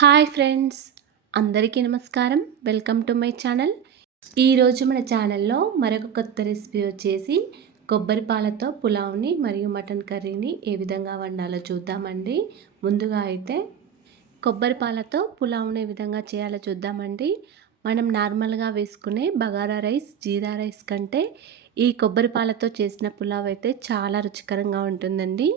Hi friends అందరికీ నమస్కారం. Welcome to my channel. ఈరోజు మన ఛానల్లో మరొక కొత్త రెసిపీ వచ్చేసి కొబ్బరి పాలతో పులావ్ని మరియు మటన్ కర్రీని ఏ విధంగా వండాలో చూద్దామండి. ముందుగా అయితే కొబ్బరి పాలతో పులావ్ని ఏ విధంగా చేయాలో చూద్దామండి. మనం నార్మల్గా వేసుకునే బగారా రైస్ జీరా రైస్ కంటే ఈ కొబ్బరి పాలతో చేసిన పులావ్ అయితే చాలా రుచికరంగా ఉంటుందండి.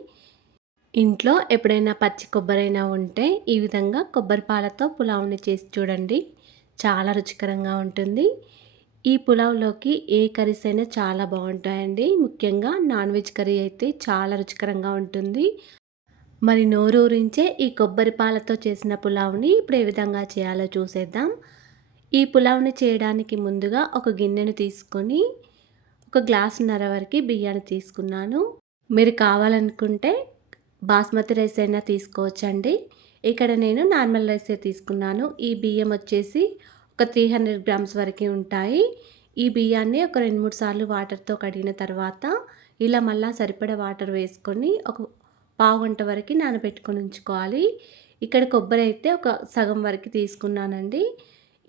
ఇంట్లో ఎప్పుడైనా పచ్చి కొబ్బరైనా ఉంటే ఈ విధంగా కొబ్బరి పాలతో పులావ్ని చేసి చూడండి. చాలా రుచికరంగా ఉంటుంది. ఈ పులావ్లోకి ఏ కర్రీస్ అయినా చాలా బాగుంటాయండి. ముఖ్యంగా నాన్ వెజ్ కర్రీ అయితే చాలా రుచికరంగా ఉంటుంది. మరి నోరూరించే ఈ కొబ్బరి పాలతో చేసిన పులావ్ని ఇప్పుడు ఏ విధంగా చేయాలో చూసేద్దాం. ఈ పులావ్ని చేయడానికి ముందుగా ఒక గిన్నెను తీసుకొని ఒక గ్లాసున్నర వరకు బియ్యాన్ని తీసుకున్నాను. మీరు కావాలనుకుంటే బాస్మతి రైస్ అయినా తీసుకోవచ్చండి. ఇక్కడ నేను నార్మల్ రైసే తీసుకున్నాను. ఈ బియ్యం వచ్చేసి ఒక త్రీ హండ్రెడ్ గ్రామ్స్ వరకు ఉంటాయి. ఈ బియ్యాన్ని ఒక రెండు మూడు సార్లు వాటర్తో కడిగిన తర్వాత ఇలా మళ్ళీ సరిపడే వాటర్ వేసుకొని ఒక పావు గంట వరకు నానబెట్టుకొని ఉంచుకోవాలి. ఇక్కడ కొబ్బరి అయితే ఒక సగం వరకు తీసుకున్నానండి.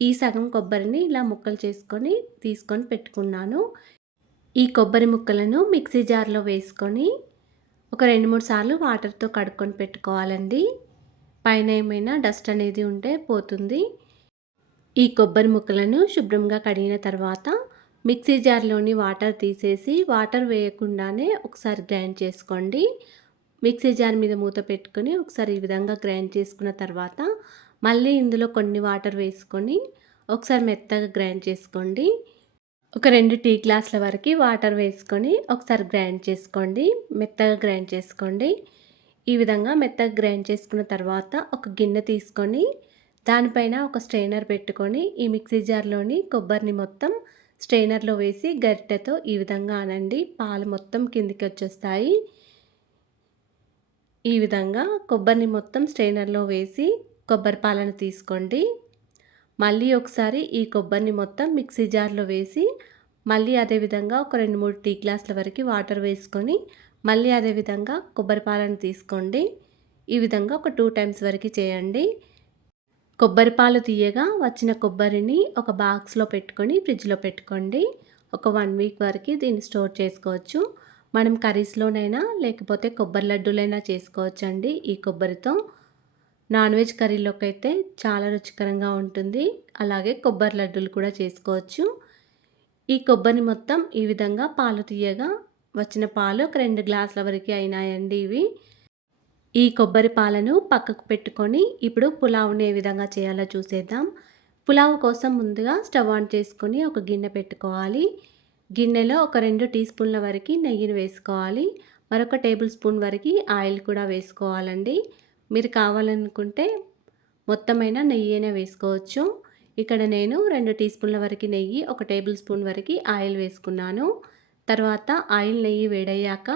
ఈ సగం కొబ్బరిని ఇలా ముక్కలు చేసుకొని తీసుకొని పెట్టుకున్నాను. ఈ కొబ్బరి ముక్కలను మిక్సీ జార్లో వేసుకొని ఒక రెండు మూడు సార్లు వాటర్తో కడుక్కొని పెట్టుకోవాలండి. పైన ఏమైనా డస్ట్ అనేది ఉంటే పోతుంది. ఈ కొబ్బరి ముక్కలను శుభ్రంగా కడిగిన తర్వాత మిక్సీ జార్లోని వాటర్ తీసేసి వాటర్ వేయకుండానే ఒకసారి గ్రైండ్ చేసుకోండి. మిక్సీ జార్ మీద మూత పెట్టుకొని ఒకసారి ఈ విధంగా గ్రైండ్ చేసుకున్న తర్వాత మళ్ళీ ఇందులో కొన్ని వాటర్ వేసుకొని ఒకసారి మెత్తగా గ్రైండ్ చేసుకోండి. ఒక రెండు టీ గ్లాసుల వరకు వాటర్ వేసుకొని ఒకసారి గ్రైండ్ చేసుకోండి మెత్తగా గ్రైండ్ చేసుకోండి. ఈ విధంగా మెత్తగా గ్రైండ్ చేసుకున్న తర్వాత ఒక గిన్నె తీసుకొని దానిపైన ఒక స్ట్రైనర్ పెట్టుకొని ఈ మిక్సీ జార్లోని కొబ్బరిని మొత్తం స్ట్రైనర్లో వేసి గరిటెతో ఈ విధంగా అనండి. పాలు మొత్తం కిందికి వచ్చేస్తాయి. ఈ విధంగా కొబ్బరిని మొత్తం స్ట్రైనర్లో వేసి కొబ్బరి పాలను తీసుకోండి. మళ్ళీ ఒకసారి ఈ కొబ్బరిని మొత్తం మిక్సీ జార్లో వేసి మళ్ళీ అదేవిధంగా ఒక రెండు మూడు టీ గ్లాసుల వరకు వాటర్ వేసుకొని మళ్ళీ అదేవిధంగా కొబ్బరి పాలను తీసుకోండి. ఈ విధంగా ఒక టూ టైమ్స్ వరకు చేయండి. కొబ్బరి పాలు తీయగా వచ్చిన కొబ్బరిని ఒక బాక్స్లో పెట్టుకొని ఫ్రిడ్జ్లో పెట్టుకోండి. ఒక వన్ వీక్ వరకు దీన్ని స్టోర్ చేసుకోవచ్చు. మనం కర్రీస్లోనైనా లేకపోతే కొబ్బరి లడ్డూలైనా చేసుకోవచ్చు అండి ఈ కొబ్బరితో. నాన్ వెజ్ కర్రీలోకి అయితే చాలా రుచికరంగా ఉంటుంది. అలాగే కొబ్బరి లడ్డూలు కూడా చేసుకోవచ్చు. ఈ కొబ్బరి మొత్తం ఈ విధంగా పాలు తీయగా వచ్చిన పాలు ఒక రెండు గ్లాసుల వరకు అయినాయండి ఇవి. ఈ కొబ్బరి పాలను పక్కకు పెట్టుకొని ఇప్పుడు పులావ్ని ఏ విధంగా చేయాలో చూసేద్దాం. పులావ్ కోసం ముందుగా స్టవ్ ఆన్ చేసుకొని ఒక గిన్నె పెట్టుకోవాలి. గిన్నెలో ఒక రెండు టీ స్పూన్ల వరకు నెయ్యిని వేసుకోవాలి. మరొక టేబుల్ స్పూన్ వరకు ఆయిల్ కూడా వేసుకోవాలండి. మీరు కావాలనుకుంటే మొత్తమైన నెయ్యి అయినా వేసుకోవచ్చు. ఇక్కడ నేను రెండు టీ స్పూన్ల వరకు నెయ్యి ఒక టేబుల్ స్పూన్ వరకు ఆయిల్ వేసుకున్నాను. తర్వాత ఆయిల్ నెయ్యి వేడయ్యాక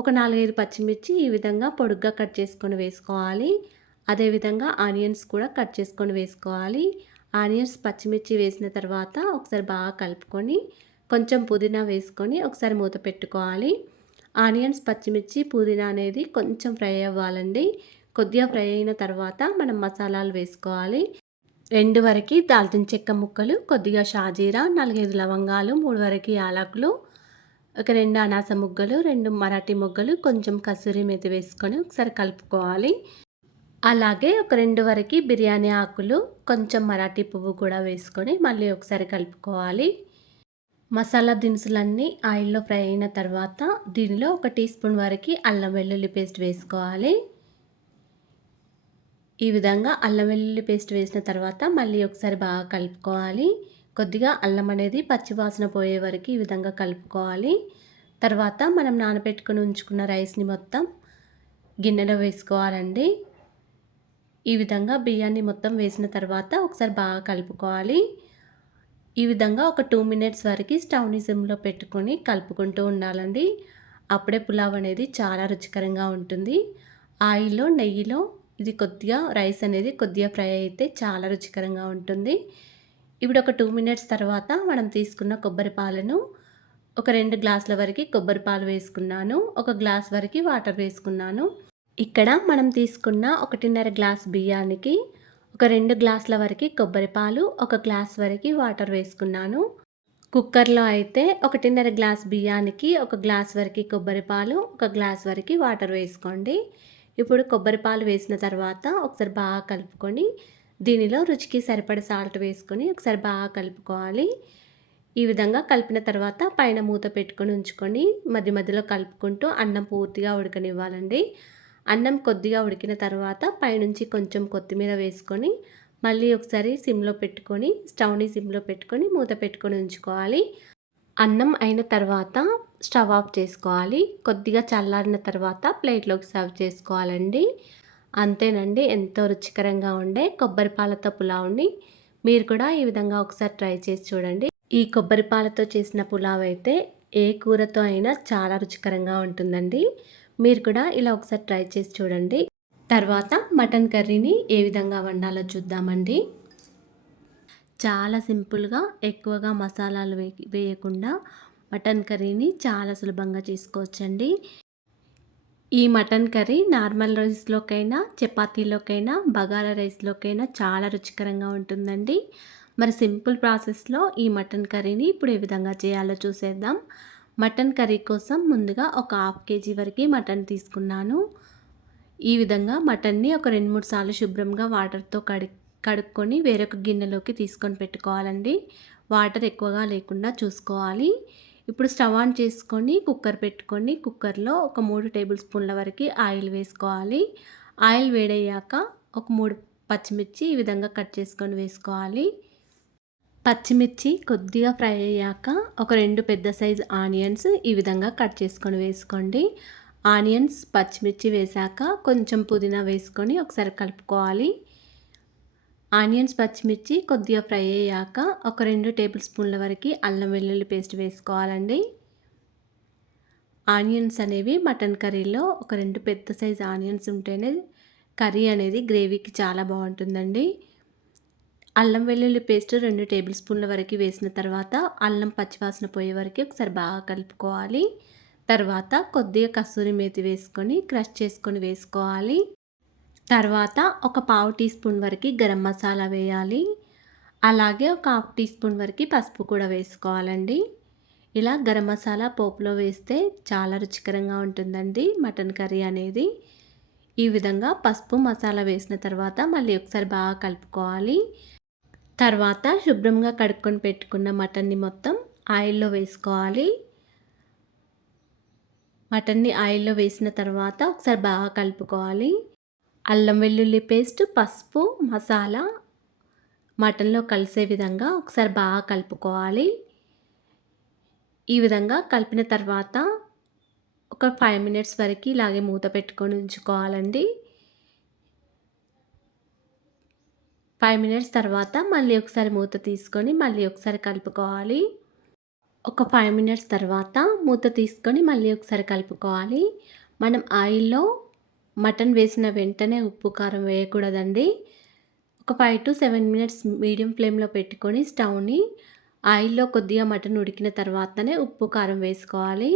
ఒక నాలుగైదు పచ్చిమిర్చి ఈ విధంగా పొడుగ్గా కట్ చేసుకొని వేసుకోవాలి. అదేవిధంగా ఆనియన్స్ కూడా కట్ చేసుకొని వేసుకోవాలి. ఆనియన్స్ పచ్చిమిర్చి వేసిన తర్వాత ఒకసారి బాగా కలుపుకొని కొంచెం పుదీనా వేసుకొని ఒకసారి మూత పెట్టుకోవాలి. ఆనియన్స్ పచ్చిమిర్చి పుదీనా అనేది కొంచెం ఫ్రై అవ్వాలండి. కొద్దిగా ఫ్రై అయిన తర్వాత మనం మసాలాలు వేసుకోవాలి. రెండు వరకు దాల్చిన చెక్క ముక్కలు కొద్దిగా షాజీరా నాలుగైదు లవంగాలు మూడు వరకు యాలకులు ఒక రెండు అనాస ముగ్గలు రెండు మరాఠీ ముగ్గలు కొంచెం కసూరి మెతి వేసుకొని ఒకసారి కలుపుకోవాలి. అలాగే ఒక రెండు వరకు బిర్యానీ ఆకులు కొంచెం మరాఠీ పువ్వు కూడా వేసుకొని మళ్ళీ ఒకసారి కలుపుకోవాలి. మసాలా దినుసులన్నీ ఆయిల్లో ఫ్రై అయిన తర్వాత దీనిలో ఒక టీ స్పూన్ వరకు అల్లం వెల్లుల్లి పేస్ట్ వేసుకోవాలి. ఈ విధంగా అల్లం వెల్లుల్లి పేస్ట్ వేసిన తర్వాత మళ్ళీ ఒకసారి బాగా కలుపుకోవాలి. కొద్దిగా అల్లం అనేది పచ్చివాసన పోయే వరకు ఈ విధంగా కలుపుకోవాలి. తర్వాత మనం నానబెట్టుకుని ఉంచుకున్న రైస్ని మొత్తం గిన్నెలో వేసుకోవాలండి. ఈ విధంగా బియ్యాన్ని మొత్తం వేసిన తర్వాత ఒకసారి బాగా కలుపుకోవాలి. ఈ విధంగా ఒక టూ మినిట్స్ వరకు స్టవ్ని సిమ్లో పెట్టుకొని కలుపుకుంటూ ఉండాలండి. అప్పుడే పులావ్ అనేది చాలా రుచికరంగా ఉంటుంది. ఆయిల్లో నెయ్యిలో ఇది కొద్దిగా రైస్ అనేది కొద్దిగా ఫ్రై అయితే చాలా రుచికరంగా ఉంటుంది. ఇప్పుడు ఒక టూ మినిట్స్ తర్వాత మనం తీసుకున్న కొబ్బరి పాలను ఒక రెండు గ్లాసుల వరకు కొబ్బరి పాలు వేసుకున్నాను. ఒక గ్లాస్ వరకు వాటర్ వేసుకున్నాను. ఇక్కడ మనం తీసుకున్న ఒకటిన్నర గ్లాస్ బియ్యానికి ఒక రెండు గ్లాసుల వరకు కొబ్బరి పాలు ఒక గ్లాస్ వరకు వాటర్ వేసుకున్నాను. కుక్కర్లో అయితే ఒకటిన్నర గ్లాస్ బియ్యానికి ఒక గ్లాస్ వరకు కొబ్బరి పాలు ఒక గ్లాస్ వరకు వాటర్ వేసుకోండి. ఇప్పుడు కొబ్బరి పాలు వేసిన తర్వాత ఒకసారి బాగా కలుపుకొని దీనిలో రుచికి సరిపడ సాల్ట్ వేసుకొని ఒకసారి బాగా కలుపుకోవాలి. ఈ విధంగా కలిపిన తర్వాత పైన మూత పెట్టుకొని ఉంచుకొని మధ్య మధ్యలో కలుపుకుంటూ అన్నం పూర్తిగా ఉడకనివ్వాలండి. అన్నం కొద్దిగా ఉడికిన తర్వాత పైనుంచి కొంచెం కొత్తిమీర వేసుకొని మళ్ళీ ఒకసారి సిమ్లో పెట్టుకొని స్టవ్ని సిమ్లో పెట్టుకొని మూత పెట్టుకొని ఉంచుకోవాలి. అన్నం అయిన తర్వాత స్టవ్ ఆఫ్ చేసుకోవాలి. కొద్దిగా చల్లారిన తర్వాత ప్లేట్లోకి సర్వ్ చేసుకోవాలండి. అంతేనండి ఎంతో రుచికరంగా ఉండే కొబ్బరి పాలతో పులావ్ని మీరు కూడా ఈ విధంగా ఒకసారి ట్రై చేసి చూడండి. ఈ కొబ్బరి పాలతో చేసిన పులావ్ అయితే ఏ కూరతో అయినా చాలా రుచికరంగా ఉంటుందండి. మీరు కూడా ఇలా ఒకసారి ట్రై చేసి చూడండి. తర్వాత మటన్ కర్రీని ఏ విధంగా వండాలో చూద్దామండి. చాలా సింపుల్గా ఎక్కువగా మసాలాలు వేయకుండా మటన్ కర్రీని చాలా సులభంగా చేసుకోవచ్చండి. ఈ మటన్ కర్రీ నార్మల్ రైస్లోకైనా చపాతీలోకైనా బగారా రైస్లోకైనా చాలా రుచికరంగా ఉంటుందండి. మరి సింపుల్ ప్రాసెస్లో ఈ మటన్ కర్రీని ఇప్పుడు ఏ విధంగా చేయాలో చూసేద్దాం. మటన్ కర్రీ కోసం ముందుగా ఒక హాఫ్ కేజీ వరకు మటన్ తీసుకున్నాను. ఈ విధంగా మటన్ని ఒక రెండు మూడు సార్లు శుభ్రంగా వాటర్తో కడి కడుక్కొని వేరొక గిన్నెలోకి తీసుకొని పెట్టుకోవాలండి. వాటర్ ఎక్కువగా లేకుండా చూసుకోవాలి. ఇప్పుడు స్టవ్ ఆన్ చేసుకొని కుక్కర్ పెట్టుకొని కుక్కర్లో ఒక మూడు టేబుల్ స్పూన్ల వరకు ఆయిల్ వేసుకోవాలి. ఆయిల్ వేడయ్యాక ఒక మూడు పచ్చిమిర్చి ఈ విధంగా కట్ చేసుకొని వేసుకోవాలి. పచ్చిమిర్చి కొద్దిగా ఫ్రై అయ్యాక ఒక రెండు పెద్ద సైజు ఆనియన్స్ ఈ విధంగా కట్ చేసుకొని వేసుకోండి. ఆనియన్స్ పచ్చిమిర్చి వేశాక కొంచెం పుదీనా వేసుకొని ఒకసారి కలుపుకోవాలి. ఆనియన్స్ పచ్చిమిర్చి కొద్దిగా ఫ్రై అయ్యాక ఒక రెండు టేబుల్ స్పూన్ల వరకు అల్లం వెల్లుల్లి పేస్ట్ వేసుకోవాలండి. ఆనియన్స్ అనేవి మటన్ కర్రీలో ఒక రెండు పెద్ద సైజ్ ఆనియన్స్ ఉంటేనే కర్రీ అనేది గ్రేవీకి చాలా బాగుంటుందండి. అల్లం వెల్లుల్లి పేస్ట్ రెండు టేబుల్ స్పూన్ల వరకు వేసిన తర్వాత అల్లం పచ్చివాసన పోయే వరకు ఒకసారి బాగా కలుపుకోవాలి. తర్వాత కొద్దిగా కస్తూరి మేతి వేసుకొని క్రష్ చేసుకొని వేసుకోవాలి. తర్వాత ఒక పావు టీ స్పూన్ వరకు గరం మసాలా వేయాలి. అలాగే ఒక హాఫ్ టీ స్పూన్ వరకు పసుపు కూడా వేసుకోవాలండి. ఇలా గరం మసాలా పోపులో వేస్తే చాలా రుచికరంగా ఉంటుందండి మటన్ కర్రీ అనేది. ఈ విధంగా పసుపు మసాలా వేసిన తర్వాత మళ్ళీ ఒకసారి బాగా కలుపుకోవాలి. తర్వాత శుభ్రంగా కడుక్కొని పెట్టుకున్న మటన్ని మొత్తం ఆయిల్లో వేసుకోవాలి. మటన్ని ఆయిల్లో వేసిన తర్వాత ఒకసారి బాగా కలుపుకోవాలి. అల్లం వెల్లుల్లి పేస్ట్ పసుపు మసాలా మటన్లో కలిసే విధంగా ఒకసారి బాగా కలుపుకోవాలి. ఈ విధంగా కలిపిన తర్వాత ఒక ఫైవ్ మినిట్స్ వరకు ఇలాగే మూత పెట్టుకొని ఉంచుకోవాలండి. ఫైవ్ మినిట్స్ తర్వాత మళ్ళీ ఒకసారి మూత తీసుకొని మళ్ళీ ఒకసారి కలుపుకోవాలి. ఒక ఫైవ్ మినిట్స్ తర్వాత మూత తీసుకొని మళ్ళీ ఒకసారి కలుపుకోవాలి. మనం ఆయిల్లో మటన్ వేసిన వెంటనే ఉప్పు కారం వేయకూడదండి. ఒక five to seven minutes medium ఫ్లేమ్లో పెట్టుకొని స్టవ్ని ఆయిల్లో కొద్దిగా మటన్ ఉడికిన తర్వాతనే ఉప్పు కారం వేసుకోవాలి.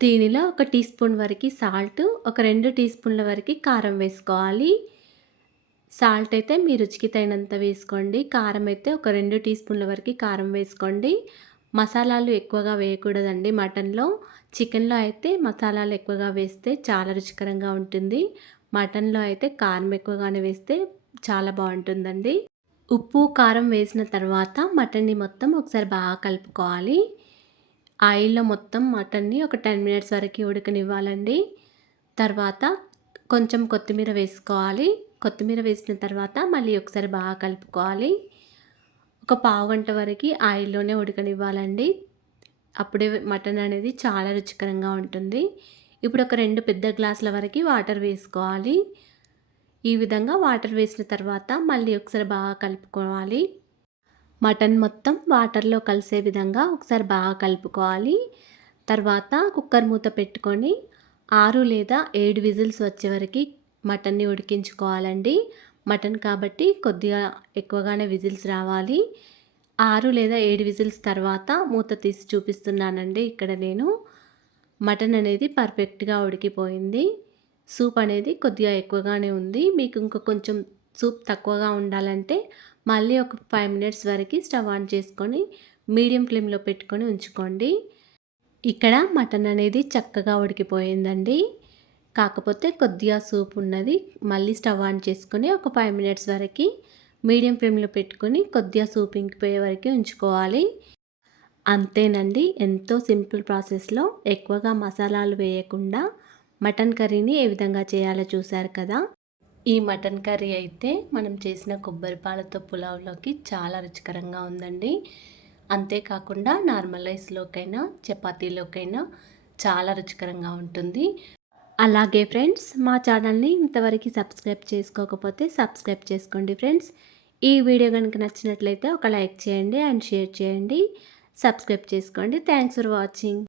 దీనిలో ఒక టీ స్పూన్ వరకు సాల్ట్ ఒక రెండు టీ స్పూన్ల వరకు కారం వేసుకోవాలి. సాల్ట్ అయితే మీ రుచికి తగినంత వేసుకోండి. కారం అయితే ఒక రెండు టీ స్పూన్ల వరకు కారం వేసుకోండి. మసాలాలు ఎక్కువగా వేయకూడదండి. మటన్లో చికెన్లో అయితే మసాలాలు ఎక్కువగా వేస్తే చాలా రుచికరంగా ఉంటుంది. మటన్లో అయితే కారం ఎక్కువగానే వేస్తే చాలా బాగుంటుందండి. ఉప్పు కారం వేసిన తర్వాత మటన్ని మొత్తం ఒకసారి బాగా కలుపుకోవాలి. ఆయిల్లో మొత్తం మటన్ని ఒక టెన్ మినిట్స్ వరకు ఉడకనివ్వాలండి. తర్వాత కొంచెం కొత్తిమీర వేసుకోవాలి. కొత్తిమీర వేసిన తర్వాత మళ్ళీ ఒకసారి బాగా కలుపుకోవాలి. ఒక పావు గంట వరకు ఆయిల్లోనే ఉడకనివ్వాలండి. అప్పుడే మటన్ అనేది చాలా రుచికరంగా ఉంటుంది. ఇప్పుడు ఒక రెండు పెద్ద గ్లాసుల వరకు వాటర్ వేసుకోవాలి. ఈ విధంగా వాటర్ వేసిన తర్వాత మళ్ళీ ఒకసారి బాగా కలుపుకోవాలి. మటన్ మొత్తం వాటర్లో కలిసే విధంగా ఒకసారి బాగా కలుపుకోవాలి. తర్వాత కుక్కర్ మూత పెట్టుకొని ఆరు లేదా ఏడు విజిల్స్ వచ్చే వరకు మటన్ని ఉడికించుకోవాలండి. మటన్ కాబట్టి కొద్దిగా ఎక్కువగానే విజిల్స్ రావాలి. ఆరు లేదా ఏడు విజిల్స్ తర్వాత మూత తీసి చూపిస్తున్నానండి. ఇక్కడ నేను మటన్ అనేది పర్ఫెక్ట్గా ఉడికిపోయింది. సూప్ అనేది కొద్దిగా ఎక్కువగానే ఉంది. మీకు ఇంకా కొంచెం సూప్ తక్కువగా ఉండాలంటే మళ్ళీ ఒక ఫైవ్ మినిట్స్ వరకు స్టవ్ ఆన్ చేసుకొని మీడియం ఫ్లేమ్లో పెట్టుకొని ఉంచుకోండి. ఇక్కడ మటన్ అనేది చక్కగా ఉడికిపోయిందండి. కాకపోతే కొద్దిగా సూప్ ఉన్నది. మళ్ళీ స్టవ్ ఆన్ చేసుకుని ఒక ఫైవ్ మినిట్స్ వరకు మీడియం ఫ్లేమ్లో పెట్టుకొని కొద్దిగా సూప్ ఇంకిపోయే వరకు ఉంచుకోవాలి. అంతేనండి. ఎంతో సింపుల్ ప్రాసెస్లో ఎక్కువగా మసాలాలు వేయకుండా మటన్ కర్రీని ఏ విధంగా చేయాలో చూశారు కదా. ఈ మటన్ కర్రీ అయితే మనం చేసిన కొబ్బరి పాలతో పులావ్లోకి చాలా రుచికరంగా ఉందండి. అంతేకాకుండా నార్మల్ రైస్లోకైనా చపాతీలోకైనా చాలా రుచికరంగా ఉంటుంది. అలాగే ఫ్రెండ్స్ మా ఛానల్ని ఇంతవరకు సబ్స్క్రైబ్ చేసుకోకపోతే సబ్స్క్రైబ్ చేసుకోండి ఫ్రెండ్స్. ఈ వీడియో కనుక నచ్చినట్లయితే ఒక లైక్ చేయండి అండ్ షేర్ చేయండి. సబ్స్క్రైబ్ చేసుకోండి. Thanks for watching.